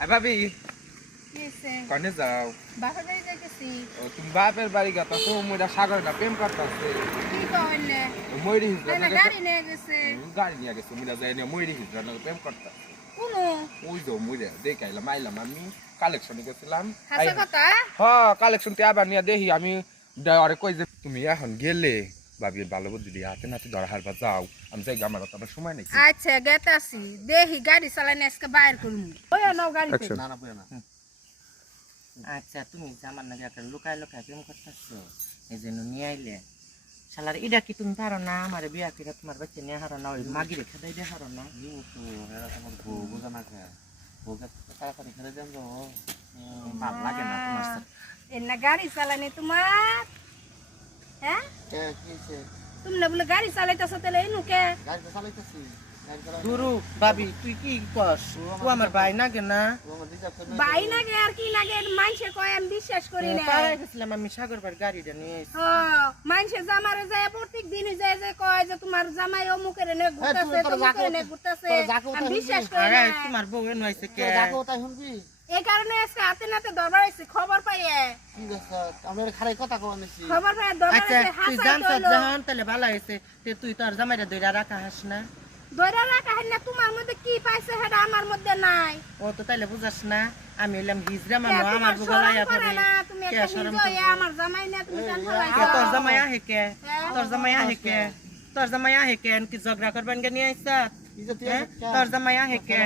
I ভাবি কিছে কনে যাও? বাপের বাড়ি যাইতেছি। ও তুমি বাপের বাড়ি গেতা তো মুইরা সাগর না প্রেম করতাছে। কি কইলে ময়ূরি হিজরা তাহলে না গাড়ি নিয়ে গেছে গাড়ি নিয়ে গেছে মুইরা যাই না ময়ূরি হিজরা না প্রেম করতাছে। কোনো ওই তো মুইরা দেখাইলাম আইলাম আমি কালেকশনে গেছিলাম। হাসা কথা হ্যাঁ কালেকশন তে আবার নিয়ে দেখি আমি আরে কই যে তুমি এখন গেলে ভাবি ভালো বুদ্ধি দিয়ে হাতে নাতে ধরা হারবা যাও আমি যাই আমার তো আবার সময় নেই। আচ্ছা গেতাছি দেখি গাড়ি চালানি আজকে বাইর করমু ওই নাও গাড়িতে Action. না না বইয়া না আচ্ছা তুমি যে আমার নাকি একটা লুকায় লুকায় প্রেম করতেছো এই জন্য নিয়ে আইলে শালার এটা কি তুমি পারো না আমার বিয়া করে তোমার বাচ্চা নিয়ে হারো না ওই মাগি রেখে দেয় দিয়ে হারো না তোমার বউ বোঝা না খায় বউকে তাড়াতাড়ি খেলে দেন তো ভালো লাগে না তোমার সাথে এনা গাড়ি চালানি তোমার হ্যাঁ তুমি না বলে গাড়ি চালাইতেছো তাহলে এই নুকে গুরু ভাবি তুই কি কস ও আমার ভাই না কেন না বাই লাগে আর কি লাগে মাইনসে কয় আমি বিশ্বাস করি না পাড়ায় গেছিলাম আমি সাগর বার গাড়িটা নিয়ে এসেছি মাইনসে জামারে যায় প্রত্যেক দিন যায় যে কয় যে তোমার জামাই অমুকের নে ঘুরতাছে তমুকের নে ঘুরতাছে আমি বিশ্বাস করি না তোমার বউ এনে হইছে কে এই কারণে আজকে হাতে নাতে দরবার হইছে খবর পাইয়ে খবর পাইয়ে দরবার আচ্ছা হইছে তুই হাসাই জানছ কইলো যখন তাহলে ভালো হয়েছে তুই তোর জামাইরা দইরা রাখা হাস না দইরা রাখা হয় না তোমার মধ্যে কি পাইছে সেটা আমার মধ্যে নাই ও তো তাইলে বুঝাস না আমি হইলাম হিজরা কে মানুষ আমার তোমার বগলাইয়া শরম করে পড়ে না তুমি কে একটা শরম নিজে করে? আমার জামাই না তুমি জান কে ফলাইছো তোর জামাই আহে কে হ্যাঁ? তোর জামাই আহে কে তোর জামাই আহে কে কি ঝগড়া করবেন কে নিয়ে আইছা তোর জামাই আহে কে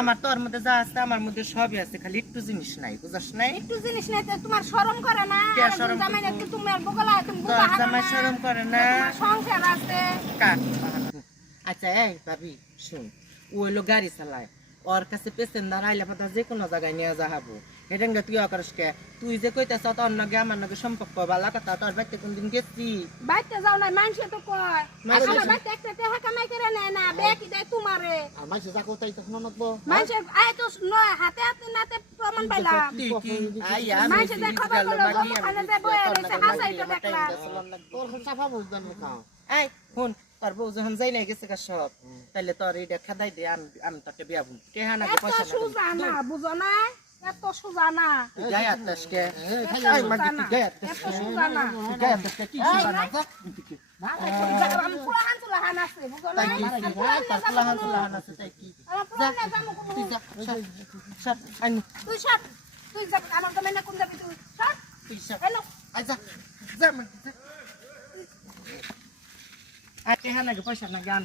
আমার তোর মধ্যে যা আছে আমার মধ্যে সবই আছে খালি একটু জিনিস নাই বুঝাস নাই একটু জিনিস নাই তো তোমার শরম করে না কে আরেকজন শরম জামাই না কি তোমার বগলা তুমি তোর বুঝা জামাই শরম করে না তোমার সংসার আছে কাট আচ্ছা এই ভাবি শুন ও হইলো গাড়ি চালায় ওর কাছে পেসেন্জার আইলে পাতা যে কোনো জায়গায় নিয়ে যাবো এটা তুই অকরিস কে তুই যে কইতাছ তোর নগে আমার নগে সম্পর্ক ভালো কথা তোর বাড়িতে কোনদিন গেছি বাইতে যাও না মানুষে তো কয় মানুষে আমার বাইতে একটা টাকা কামাই করে নেয় না বেকি দেয় তোমারে আর মাইসে যা কোথায় তখন নকবো মানুষের আয় তো নয় হাতে হাতে নাতে প্রমাণ পাইলাম তুই কি আইয়া মানুষে যে খবর করলো ওখানে যে বয়ে রয়েছে হাসাই তো দেখলাম তোর সাফা বুঝদান খাও এই শুন তোর বউ যখন যাই নাই গেছে গা সব তাইলে তোর এটা খেদাই দে আমি তোকে বিয়া বুঝ কে হানা এত পয়সা সুজা না বুঝো না এত সুজা না তুই গায়ে আত্মাস কে এই মাগি তুই গায়ে এত সুজা না গায়ে আত্মাস কে কি শুনা না আমি ফুলাহান ফুলাহান আছে বুঝো না তাই কি তোর ফুলাহান ফুলাহান আছে তাই কি আমার ফুলাহান জামু তুই যা সব আইনি তুই সব তুই যা আমার তো মেনে কোন যাবি তুই সব তুই সব হ্যালো আচ্ছা যা মানে আজকে হানা পয়সা না গান